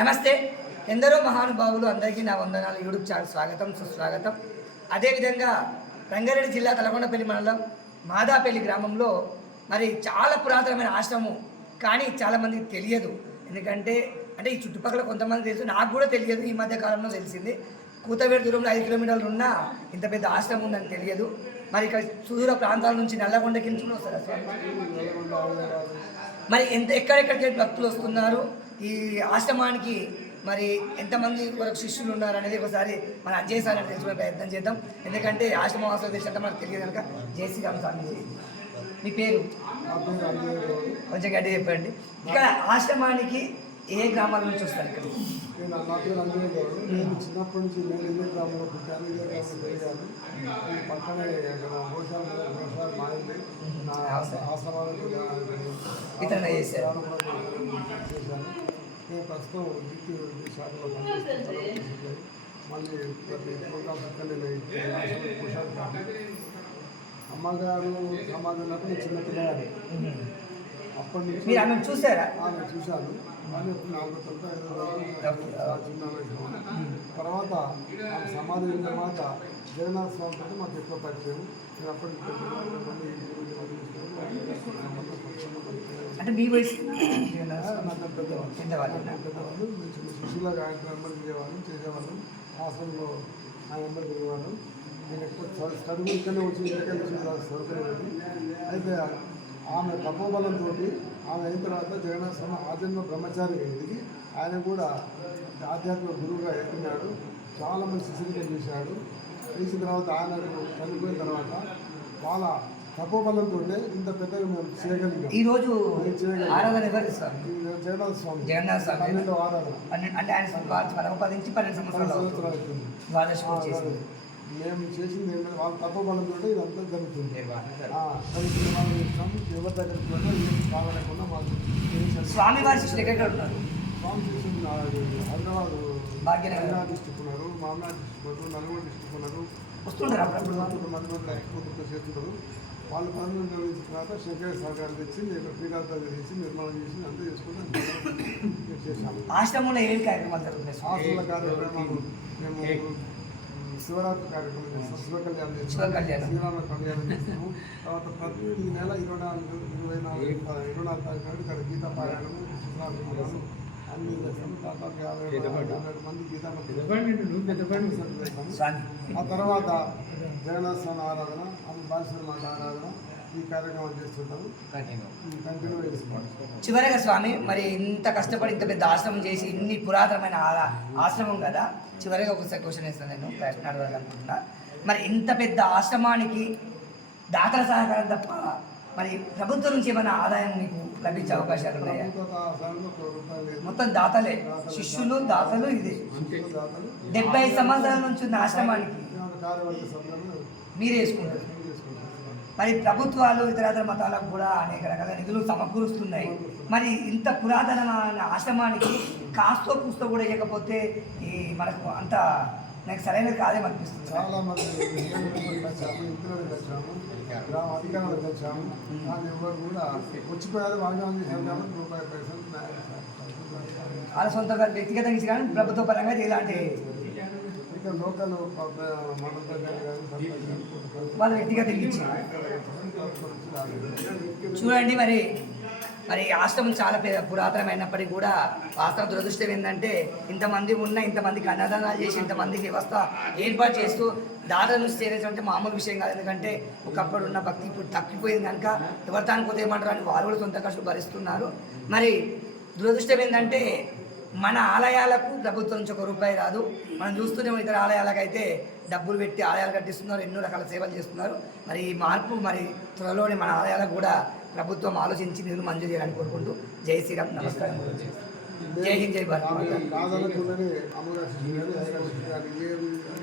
నమస్తే. ఎందరో మహానుభావులు అందరికీ నా వందనాలు. యూట్యూబ్ ఛానల్ స్వాగతం సుస్వాగతం. అదేవిధంగా రంగారెడ్డి జిల్లా తలకొండపల్లి మండలం మాదాపల్లి గ్రామంలో మరి చాలా పురాతనమైన ఆశ్రమం, కానీ చాలామందికి తెలియదు. ఎందుకంటే ఈ చుట్టుపక్కల కొంతమంది తెలుసు, నాకు కూడా తెలియదు. ఈ మధ్య కాలంలో తెలిసింది. కూతవేడు దూరంలో 5 కిలోమీటర్లు ఉన్న ఇంత పెద్ద ఆశ్రమం ఉందని తెలియదు. మరి ఇక్కడ సుదూర ప్రాంతాల నుంచి నల్లగొండ కింద వస్తారా స్వామి? మరి ఎక్కడెక్కడికి భక్తులు వస్తున్నారు ఈ ఆశ్రమానికి? మరి ఎంతమంది వరకు శిష్యులు ఉన్నారు అనేది ఒకసారి మన అజయ్ సార్ అని తెలుసుకునే ప్రయత్నం చేద్దాం. ఎందుకంటే ఆశ్రమం అసలు తెలిసినంత మనకు తెలియదు కనుక. జై శ్రీరామ్ స్వామి. మీ పేరు కొంచెం గట్టి చెప్పండి. ఇక్కడ ఆశ్రమానికి ఏ గ్రామాల నుంచి వస్తారు? ఇక్కడ నా పేరు అంజయ్య గారు. నేను చిన్నప్పటి నుంచి నేను ఇదే గ్రామంలో పుట్టాను, ఇదే గ్రామంలో పెరిగాను. ఈ పక్కనే గోశాల మా ఇల్లు, నా ఆశ్రమాలకు ఇతర చేశాను. నేను ప్రస్తుతం జిట్టు శాఖలో పనిచేస్తాను. మళ్ళీ ప్రోగ్రామ్స్ కుషాలు కాదు. అమ్మగారు సమాజంలో చిన్న పిల్లగారు. అప్పటి నుంచి మీరు ఆమె చూసారా? ఆమె చూశాను. కానీ 4 చిన్న వయసు. తర్వాత ఆమె సమాధి అయిన తర్వాత జగన్నాథ స్వామి తోటి మాకు ఎక్కువ పరిచయం. నేను అప్పటికి అంటే మీ వయసు పెద్దవాళ్ళు శిష్యుల వెంబడి తిరిగేవాళ్ళు, చేసేవాళ్ళు. హాస్టల్లో నా వెంబడి తిరిగేవాళ్ళు. నేను ఎక్కువ స్టడీ ఇక్కడనే వచ్చి ఇంటికెళ్ళి చదువుకునేది. అయితే ఆమె తపోబలంతో ఆమె అయిన తర్వాత జగన్నాథ స్వామి ఆజన్మ బ్రహ్మచారి అయింది. ఆయన కూడా ఆధ్యాత్మిక గురువుగా ఎత్తున్నాడు. చాలా మంది శిష్యులుగా చేశాడు. చేసిన తర్వాత ఆయన చనిపోయిన తర్వాత వాళ్ళ తపోబలంతో ఇంత పెద్దగా మేము చేయగలిగాం. ఈరోజు ఆరాధన ఎవరు సార్? జగన్నాథ స్వామి. జగన్నాథ స్వామి 12వ ఆరాధన. అంటే ఆయన 10 నుంచి 12 సంవత్సరాలు అవుతుంది. మేము చేసింది వాళ్ళ తప్పబలంతో ఇదంతా జరుగుతుంది. ఎవరి దగ్గరికి కూడా కావాలకుండా మాకు స్వామివారి శిష్యులు ఎక్కడ ఉన్నారు? స్వామి శిష్యులు హైదరాబాద్ భాగ్యనగర్ డిస్ట్రిక్ట్ ఉన్నారు, మామనాడు డిస్ట్రిక్ట్ ఉన్నారు, నల్గొండ డిస్ట్రిక్ట్ ఉన్నారు. వస్తుంటారు అప్పుడప్పుడు మంది చేస్తున్నారు. వాళ్ళు పనులు నిర్వహించిన తర్వాత శంకర సహకారం తెచ్చి శ్రీకాంతం చేసి నిర్మాణం చేసి అంతా చేసుకుని చేశాము. ఆశ్రమంలో ఏం కార్యక్రమాలు జరుగుతున్నాయి? ఆశ్రమ కార్యక్రమాలు మేము శివరాత్రి కార్యక్రమం చేస్తాం, శివ కళ్యాణం చేస్తాం, శ్రీరామ కళ్యాణం చేస్తాము. తర్వాత ప్రతి నెల 24 తారీఖు ఇక్కడ గీతా పారాయణము, శివరాత్రి అన్ని చేస్తాము. దాదాపు 50 మంది గీతా చేస్తాము. ఆ తర్వాత జగన్నాథ స్వామి ఆరాధన, బాలశ్వర మాత ఆరాధన, ఈ కార్యక్రమాలు చేస్తుంటాము. కంటిన్యూ చేసుకోవాలి. చివరిగా స్వామి, మరి ఇంత కష్టపడి ఇంత పెద్ద ఆశ్రమం చేసి ఇన్ని పురాతనమైన ఆశ్రమం కదా, చివరిగా ఒకసారి క్వశ్చన్ వేస్తాను, నేను ప్రశ్న అడగాలనుకుంటున్నా. మరి ఇంత పెద్ద ఆశ్రమానికి దాతల సహకారం తప్ప మరి ప్రభుత్వం నుంచి ఏమైనా ఆదాయం మీకు లభించే అవకాశాలు ఉన్నాయా? మొత్తం దాతలే, శిష్యులు దాతలు. ఇది 70 సంవత్సరాల నుంచి ఉన్న ఆశ్రమానికి మీరే వేసుకుంటారు. మరి ప్రభుత్వాలు ఇతర మతాలకు కూడా అనేక రకాల నిధులు సమకూరుస్తున్నాయి. మరి ఇంత పురాతనమైన ఆశ్రమానికి కాస్తో కూస్తో కూడా ఇవ్వకపోతే ఈ మనకు అంత నాకు సరైనది కాదేమనిపిస్తుంది. చాలా మంది ఇంద్రులు తెచ్చాము, గ్రామ అధికారులు తెచ్చాము. కానీ ఎవరు కూడా వచ్చిపోయారు. వాగ్దానం చేశారు కాబట్టి రూపాయి పైసలు వాళ్ళ సొంతంగా వ్యక్తిగతంగా ఇచ్చి, కానీ ప్రభుత్వ పరంగా ఇలాంటి లోకల్ వాళ్ళ వ్యక్తిగతంగా ఇచ్చి చూడండి. మరి ఆశ్రమం చాలా పురాతనమైనప్పటికీ కూడా వాస్తవ దురదృష్టం ఏంటంటే ఇంతమంది ఉన్న ఇంతమందికి అన్నదానాలు చేసి ఇంతమందికి వ్యవస్థ ఏర్పాటు చేస్తూ దాదాపు నుంచి చేరేసంటే మామూలు విషయం కాదు. ఎందుకంటే ఒకప్పుడు ఉన్న భక్తి ఇప్పుడు తగ్గిపోయింది కనుక ఎవరు తాను పోతే ఏమంటారు అని వాళ్ళు కూడా సొంత ఖర్చులు భరిస్తున్నారు. మరి దురదృష్టం ఏంటంటే మన ఆలయాలకు ప్రభుత్వం నుంచి ₹1 రాదు. మనం చూస్తూనే ఇతర ఆలయాలకైతే డబ్బులు పెట్టి ఆలయాలు కట్టిస్తున్నారు, ఎన్నో రకాల సేవలు చేస్తున్నారు. మరి ఈ మార్పు మరి త్వరలోనే మన ఆలయాలకు కూడా ప్రభుత్వం ఆలోచించి నిధులు మంజూరు చేయాలని కోరుకుంటూ జై శ్రీరామ్. నమస్కారం. జై హింద్, జై భారత్.